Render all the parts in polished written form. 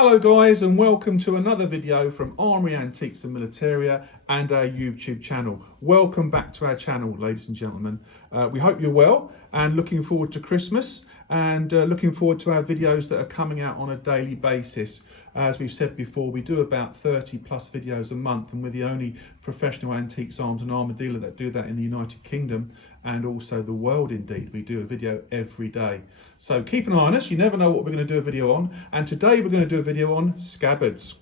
Hello guys, and welcome to another video from Armoury Antiques and Militaria and our YouTube channel. Welcome back to our channel, ladies and gentlemen. We hope you're well and looking forward to Christmas and looking forward to our videos that are coming out on a daily basis. As we've said before, we do about 30 plus videos a month, and we're the only professional antiques, arms and armour dealer that do that in the United Kingdom and also the world indeed. We do a video every day. So keep an eye on us, you never know what we're going to do a video on, and today we're going to do a video on scabbards.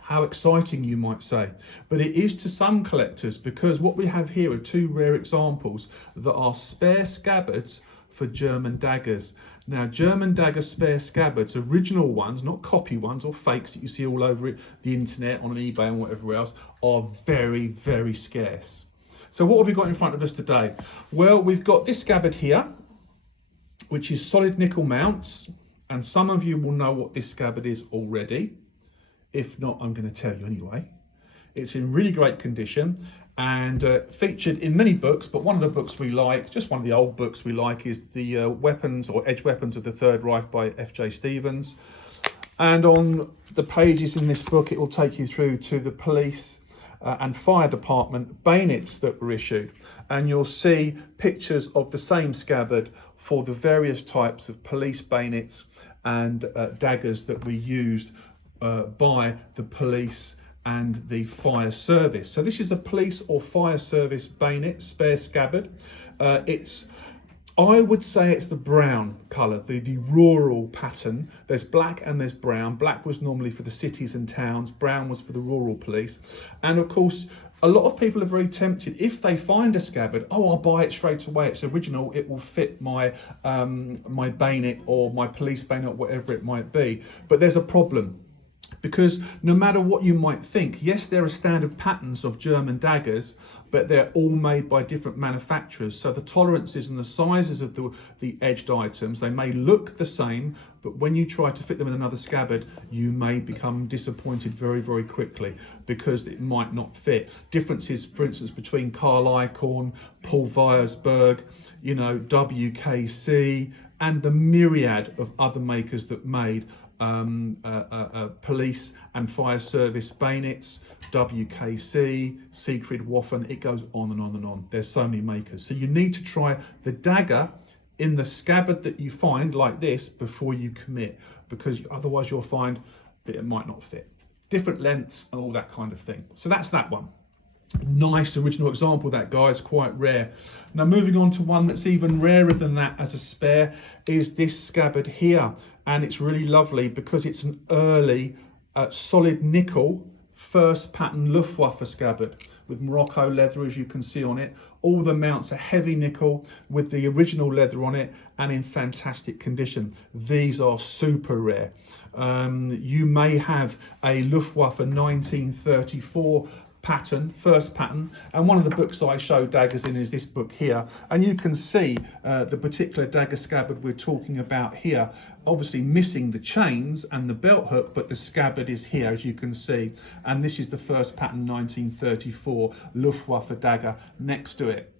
How exciting, you might say, but it is to some collectors, because what we have here are two rare examples that are spare scabbards for German daggers. Now, German dagger spare scabbards, original ones, not copy ones or fakes that you see all over the internet on an eBay and whatever else, are very, very scarce. So what have we got in front of us today? Well, we've got this scabbard here, which is solid nickel mounts, and some of you will know what this scabbard is already. If not, I'm going to tell you anyway. It's in really great condition and featured in many books, but one of the books we like, just one of the old books we like, is the Weapons or Edge Weapons of the Third Reich by F.J. Stevens. And on the pages in this book, it will take you through to the police and fire department bayonets that were issued. And you'll see pictures of the same scabbard for the various types of police bayonets and daggers that were used by the police and the fire service. So this is a police or fire service bayonet, spare scabbard. I would say it's the brown colour, the rural pattern. There's black and there's brown. Black was normally for the cities and towns. Brown was for the rural police. And of course, a lot of people are very tempted, if they find a scabbard, oh, I'll buy it straight away. It's original, it will fit my my bayonet or my police bayonet, whatever it might be. But there's a problem. Because no matter what you might think, yes, there are standard patterns of German daggers, but they're all made by different manufacturers. So the tolerances and the sizes of the edged items, they may look the same, but when you try to fit them in another scabbard, you may become disappointed very, very quickly because it might not fit. Differences, for instance, between Carl Icahn, Paul Weiersberg, you know, WKC, and the myriad of other makers that made police and fire service bayonets, WKC, Siegfried Waffen, it goes on and on and on. There's so many makers. So you need to try the dagger in the scabbard that you find like this before you commit, because otherwise you'll find that it might not fit. Different lengths and all that kind of thing. So that's that one. Nice original example, that guys, quite rare. Now moving on to one that's even rarer than that as a spare is this scabbard here, and it's really lovely because it's an early solid nickel first pattern Luftwaffe scabbard with Morocco leather, as you can see on it. All the mounts are heavy nickel with the original leather on it and in fantastic condition. These are super rare. You may have a Luftwaffe 1934 pattern, first pattern, and one of the books I show daggers in is this book here, and you can see the particular dagger scabbard we're talking about here, obviously missing the chains and the belt hook, but the scabbard is here, as you can see, and this is the first pattern 1934 Luftwaffe dagger next to it.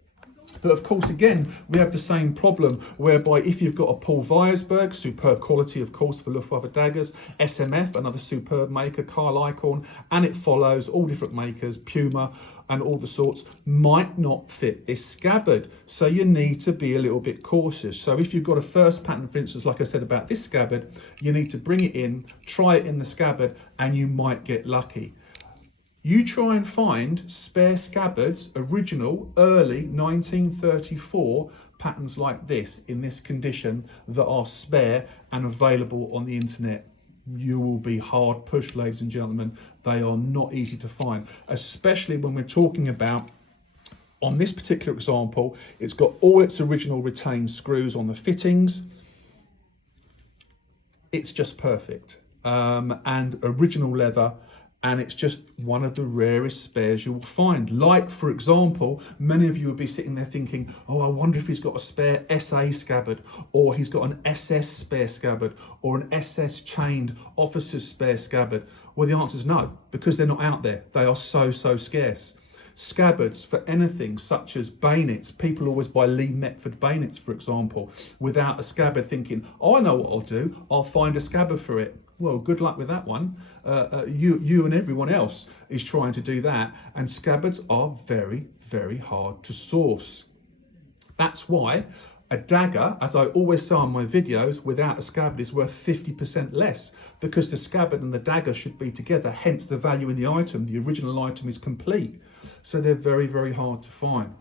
But of course, again, we have the same problem, whereby if you've got a Paul Weiersberg, superb quality, of course, for Luftwaffe daggers, SMF, another superb maker, Carl Icahn, and it follows, all different makers, Puma, and all the sorts, might not fit this scabbard. So you need to be a little bit cautious. So if you've got a first pattern, for instance, like I said about this scabbard, you need to bring it in, try it in the scabbard, and you might get lucky. You try and find spare scabbards, original, early 1934 patterns like this, in this condition, that are spare and available on the internet. You will be hard pushed, ladies and gentlemen. They are not easy to find, especially when we're talking about, on this particular example, it's got all its original retained screws on the fittings. It's just perfect. And original leather. And it's just one of the rarest spares you will find. Like, for example, many of you will be sitting there thinking, oh, I wonder if he's got a spare SA scabbard, or he's got an SS spare scabbard, or an SS chained officer's spare scabbard. Well, the answer is no, because they're not out there. They are so, so scarce. Scabbards for anything such as bayonets. People always buy Lee Metford bayonets, for example, without a scabbard, thinking, oh, I know what I'll do. I'll find a scabbard for it. well, good luck with that one. You and everyone else is trying to do that, and scabbards are very, very hard to source. That's why a dagger, as I always say on my videos, without a scabbard is worth 50% less, because the scabbard and the dagger should be together, hence the value in the item. The original item is complete. So they're very, very hard to find.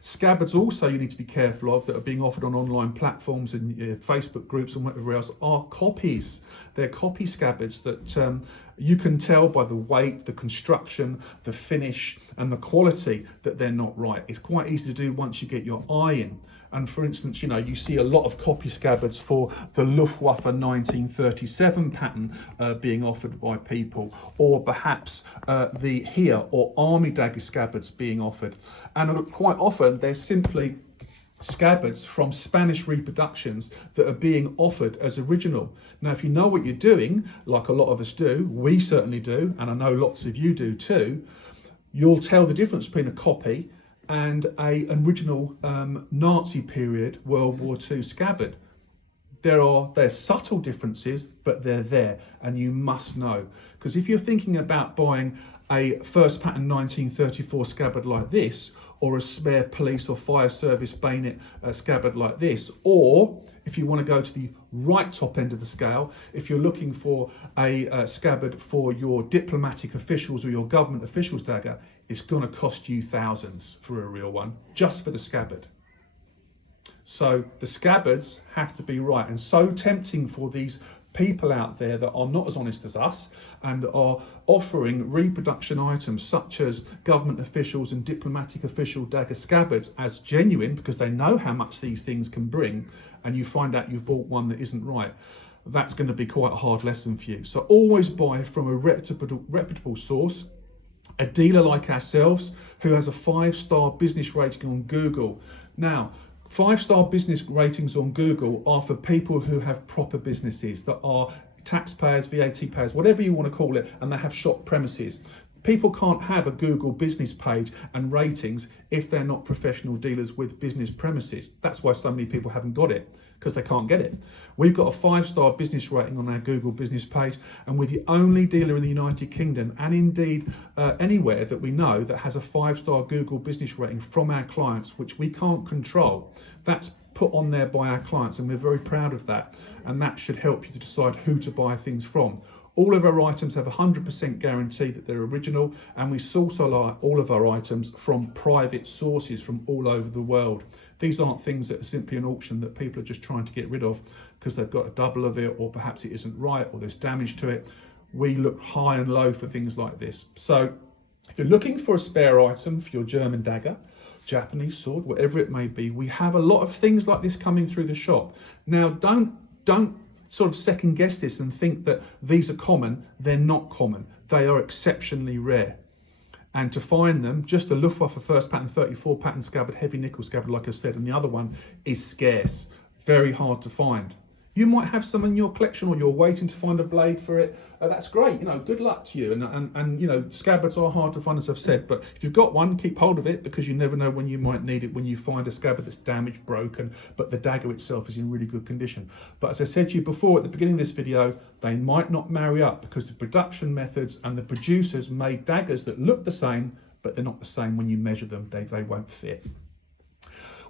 Scabbards also you need to be careful of that are being offered on online platforms and Facebook groups and whatever else are copies. They're copy scabbards that you can tell by the weight, the construction, the finish and the quality that they're not right. It's quite easy to do once you get your eye in. And for instance, you know, you see a lot of copy scabbards for the Luftwaffe 1937 pattern being offered by people, or perhaps the Heer or Army dagger scabbards being offered. And quite often they're simply scabbards from Spanish reproductions that are being offered as original. Now, if you know what you're doing, like a lot of us do, we certainly do, and I know lots of you do too, you'll tell the difference between a copy and an original Nazi period World War II scabbard. There's subtle differences, but they're there, and you must know. Because if you're thinking about buying a first pattern 1934 scabbard like this, or a spare police or fire service bayonet scabbard like this, or if you want to go to the right top end of the scale, if you're looking for a scabbard for your diplomatic officials or your government officials dagger, it's going to cost you thousands for a real one, just for the scabbard. So the scabbards have to be right, and so tempting for these people out there that are not as honest as us and are offering reproduction items such as government officials and diplomatic official dagger scabbards as genuine, because they know how much these things can bring, and you find out you've bought one that isn't right. That's going to be quite a hard lesson for you. So always buy from a reputable source, a dealer like ourselves who has a 5-star business rating on Google. Now, 5-star business ratings on Google are for people who have proper businesses that are taxpayers, VAT payers, whatever you want to call it, and they have shop premises. People can't have a Google business page and ratings if they're not professional dealers with business premises. That's why so many people haven't got it, because they can't get it. We've got a 5-star business rating on our Google business page, and we're the only dealer in the United Kingdom, and indeed anywhere that we know, that has a 5-star Google business rating from our clients, which we can't control. That's put on there by our clients, and we're very proud of that, and that should help you to decide who to buy things from. All of our items have a 100% guarantee that they're original, and we source all of our items from private sources from all over the world. These aren't things that are simply an auction that people are just trying to get rid of because they've got a double of it, or perhaps it isn't right, or there's damage to it. We look high and low for things like this. So if you're looking for a spare item for your German dagger, Japanese sword, whatever it may be, we have a lot of things like this coming through the shop. Now, don't sort of second guess this and think that these are common. They're not common. They are exceptionally rare. And to find them, just the Luftwaffe first pattern 34 pattern scabbard, heavy nickel scabbard, like I've said, and the other one is scarce, very hard to find. You might have some in your collection, or you're waiting to find a blade for it. That's great, you know, good luck to you. And you know, scabbards are hard to find, as I've said, but if you've got one, keep hold of it, because you never know when you might need it, when you find a scabbard that's damaged, broken, but the dagger itself is in really good condition. But as I said to you before at the beginning of this video, they might not marry up, because the production methods and the producers made daggers that look the same, but they're not the same when you measure them. They won't fit.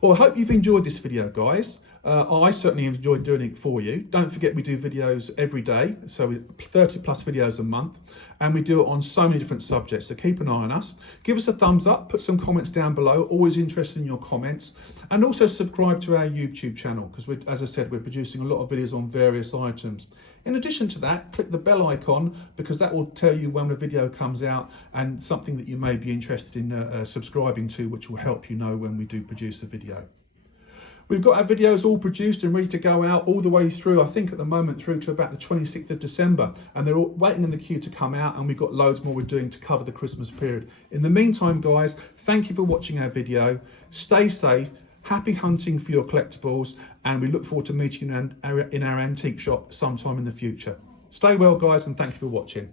Well, I hope you've enjoyed this video, guys. I certainly enjoyed doing it for you. Don't forget, we do videos every day, so 30 plus videos a month, and we do it on so many different subjects, so keep an eye on us. Give us a thumbs up, put some comments down below, always interested in your comments, and also subscribe to our YouTube channel, because as I said, we're producing a lot of videos on various items. In addition to that, click the bell icon, because that will tell you when a video comes out and something that you may be interested in subscribing to, which will help you know when we do produce a video. We've got our videos all produced and ready to go out all the way through, I think at the moment, through to about the 26th of December. And they're all waiting in the queue to come out, and we've got loads more we're doing to cover the Christmas period. In the meantime, guys, thank you for watching our video. Stay safe, happy hunting for your collectibles, and we look forward to meeting you in our antique shop sometime in the future. Stay well, guys, and thank you for watching.